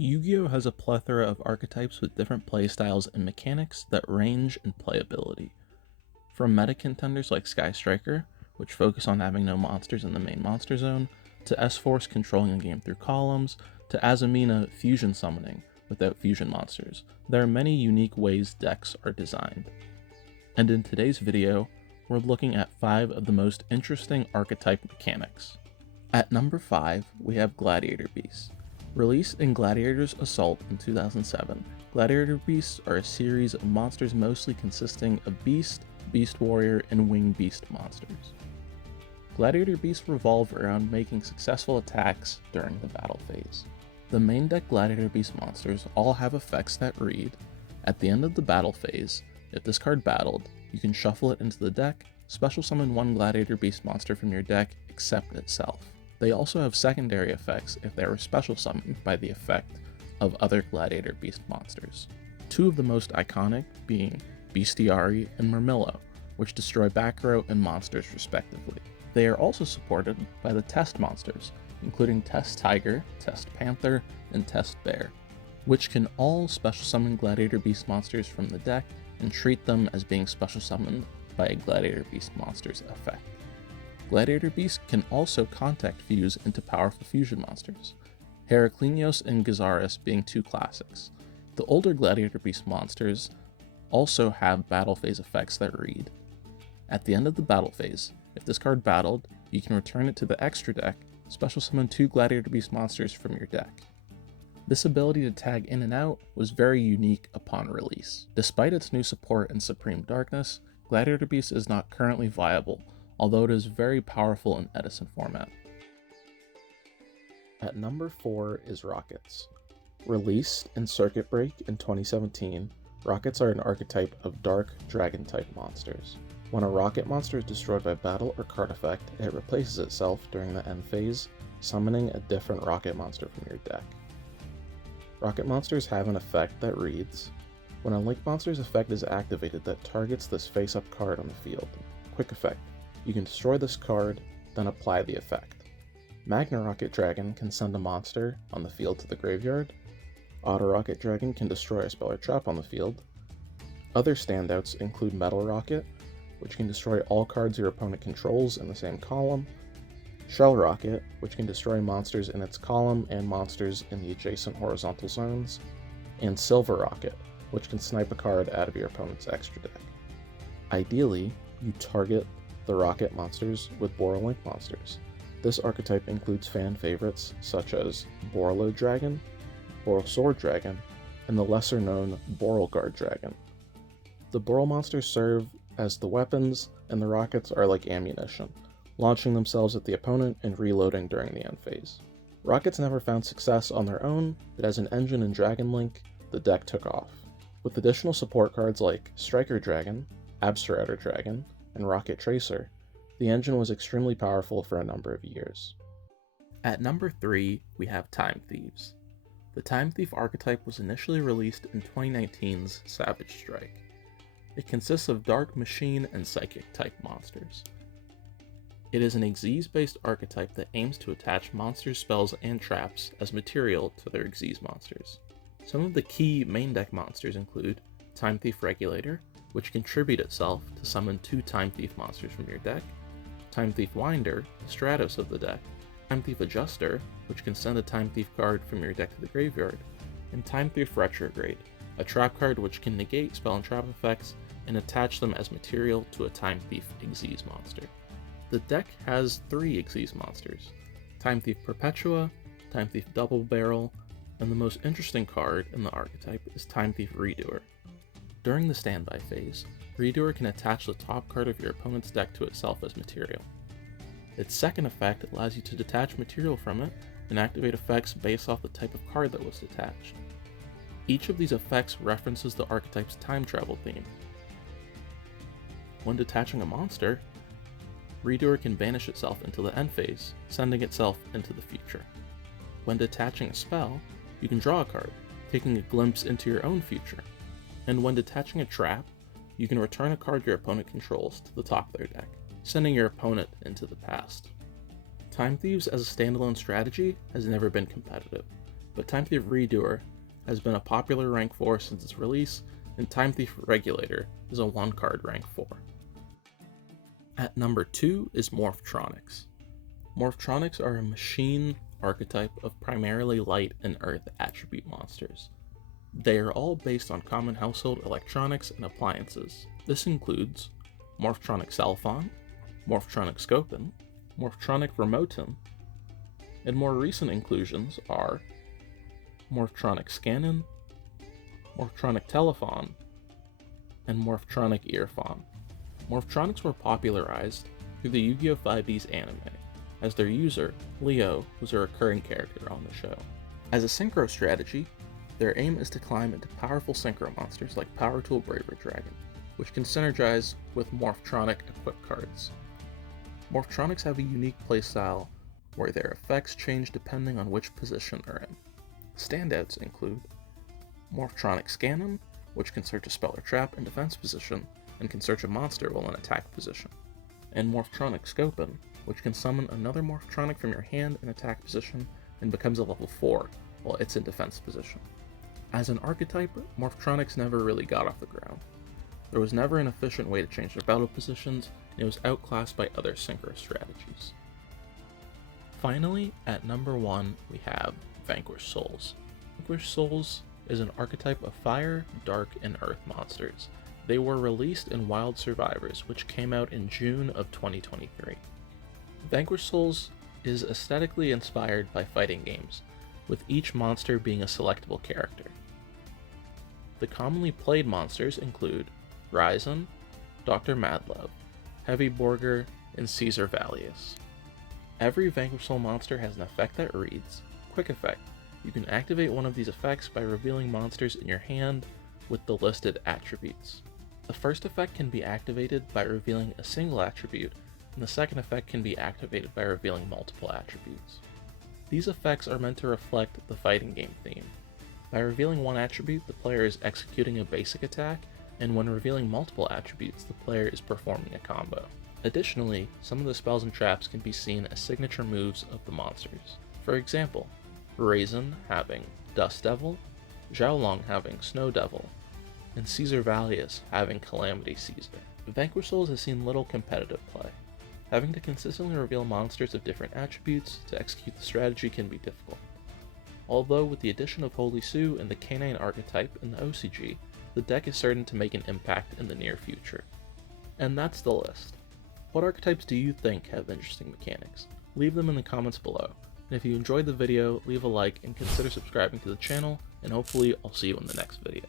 Yu-Gi-Oh has a plethora of archetypes with different playstyles and mechanics that range in playability. From meta contenders like Sky Striker, which focus on having no monsters in the main monster zone, to S-Force controlling the game through columns, to Azumina fusion summoning without fusion monsters, there are many unique ways decks are designed. And in today's video, we're looking at 5 of the most interesting archetype mechanics. At number 5, we have Gladiator Beast. Released in Gladiator's Assault in 2007, Gladiator Beasts are a series of monsters mostly consisting of Beast, Beast Warrior, and Winged Beast monsters. Gladiator Beasts revolve around making successful attacks during the battle phase. The main deck Gladiator Beast monsters all have effects that read, at the end of the battle phase, if this card battled, you can shuffle it into the deck, special summon one Gladiator Beast monster from your deck except itself. They also have secondary effects if they were special summoned by the effect of other Gladiator Beast monsters. Two of the most iconic being Bestiari and Murmillo, which destroy back row and monsters respectively. They are also supported by the Test monsters, including Test Tiger, Test Panther, and Test Bear, which can all special summon Gladiator Beast monsters from the deck and treat them as being special summoned by a Gladiator Beast monster's effect. Gladiator Beast can also contact fuse into powerful fusion monsters, Heraclinios and Gazaris being two classics. The older Gladiator Beast monsters also have battle phase effects that read, at the end of the battle phase, if this card battled, you can return it to the extra deck, special summon two Gladiator Beast monsters from your deck. This ability to tag in and out was very unique upon release. Despite its new support in Supreme Darkness, Gladiator Beast is not currently viable, although it is very powerful in Edison format. At number 4 is Rockets. Released in Circuit Break in 2017, Rockets are an archetype of dark dragon-type monsters. When a rocket monster is destroyed by battle or card effect, it replaces itself during the end phase, summoning a different rocket monster from your deck. Rocket monsters have an effect that reads, when a Link monster's effect is activated that targets this face-up card on the field. Quick effect. You can destroy this card, then apply the effect. Magna Rocket Dragon can send a monster on the field to the graveyard. Auto Rocket Dragon can destroy a spell or trap on the field. Other standouts include Metal Rocket, which can destroy all cards your opponent controls in the same column. Shell Rocket, which can destroy monsters in its column and monsters in the adjacent horizontal zones. And Silver Rocket, which can snipe a card out of your opponent's extra deck. Ideally, you target the rocket monsters with Borrelink monsters. This archetype includes fan favorites such as Borrelo Dragon, Borrelsword Dragon, and the lesser known Borrelguard Dragon. The Borrel monsters serve as the weapons, and the rockets are like ammunition, launching themselves at the opponent and reloading during the end phase. Rockets never found success on their own, but as an engine in Dragon Link, the deck took off. With additional support cards like Striker Dragon, Absterrouter Dragon, and Rocket Tracer, the engine was extremely powerful for a number of years. At number 3, we have Time Thieves. The Time Thief archetype was initially released in 2019's Savage Strike. It consists of Dark Machine and Psychic type monsters. It is an Xyz-based archetype that aims to attach monsters, spells, and traps as material to their Xyz monsters. Some of the key main deck monsters include Time Thief Regulator, which can tribute itself to summon 2 Time Thief monsters from your deck, Time Thief Winder, the Stratos of the deck, Time Thief Adjuster, which can send a Time Thief card from your deck to the graveyard, and Time Thief Retrograde, a trap card which can negate spell and trap effects and attach them as material to a Time Thief Xyz monster. The deck has 3 Xyz monsters, Time Thief Perpetua, Time Thief Double Barrel, and the most interesting card in the archetype is Time Thief Redoer. During the standby phase, Redoer can attach the top card of your opponent's deck to itself as material. Its second effect allows you to detach material from it and activate effects based off the type of card that was detached. Each of these effects references the archetype's time travel theme. When detaching a monster, Redoer can banish itself into the end phase, sending itself into the future. When detaching a spell, you can draw a card, taking a glimpse into your own future. And when detaching a trap, you can return a card your opponent controls to the top of their deck, sending your opponent into the past. Time Thieves as a standalone strategy has never been competitive. but Time Thief Redoer has been a popular rank 4 since its release, and Time Thief Regulator is a 1-card rank 4. At number 2 is Morphronics. Morphronics are a machine archetype of primarily light and earth attribute monsters. They are all based on common household electronics and appliances. This includes Morphronic Cellphone, Morphronic Scopin, Morphronic Remoten, and more recent inclusions are Morphronic Scannon, Morphronic Telephone, and Morphronic Earphone. Morphronics were popularized through the Yu-Gi-Oh! 5D's anime, as their user, Leo, was a recurring character on the show. As a synchro strategy, their aim is to climb into powerful synchro monsters like Power Tool Braver Dragon, which can synergize with Morphronic equipped cards. Morphronics have a unique playstyle where their effects change depending on which position they're in. Standouts include Morphronic Scannon, which can search a spell or trap in defense position and can search a monster while in attack position, and Morphronic Scopin, which can summon another Morphronic from your hand in attack position and becomes a level 4 while it's in defense position. As an archetype, Morphronics never really got off the ground. There was never an efficient way to change their battle positions, and it was outclassed by other synchro strategies. Finally, at number 1, we have Vanquished Souls. Vanquished Souls is an archetype of fire, dark, and earth monsters. They were released in Wild Survivors, which came out in June of 2023. Vanquished Souls is aesthetically inspired by fighting games, with each monster being a selectable character. The commonly played monsters include Ryzen, Dr. Madlove, Heavy Borger, and Caesar Valius. Every Vanquished Soul monster has an effect that reads, Quick Effect. You can activate one of these effects by revealing monsters in your hand with the listed attributes. The first effect can be activated by revealing a single attribute, and the second effect can be activated by revealing multiple attributes. These effects are meant to reflect the fighting game theme. By revealing one attribute, the player is executing a basic attack, and when revealing multiple attributes, the player is performing a combo. Additionally, some of the spells and traps can be seen as signature moves of the monsters. For example, Raisin having Dust Devil, Xiaolong having Snow Devil, and Caesar Valius having Calamity Caesar. Vanquished Souls has seen little competitive play. Having to consistently reveal monsters of different attributes to execute the strategy can be difficult. Although with the addition of Holy Sue and the Canine archetype in the OCG, the deck is certain to make an impact in the near future. And that's the list. What archetypes do you think have interesting mechanics? Leave them in the comments below. And if you enjoyed the video, leave a like and consider subscribing to the channel, and hopefully I'll see you in the next video.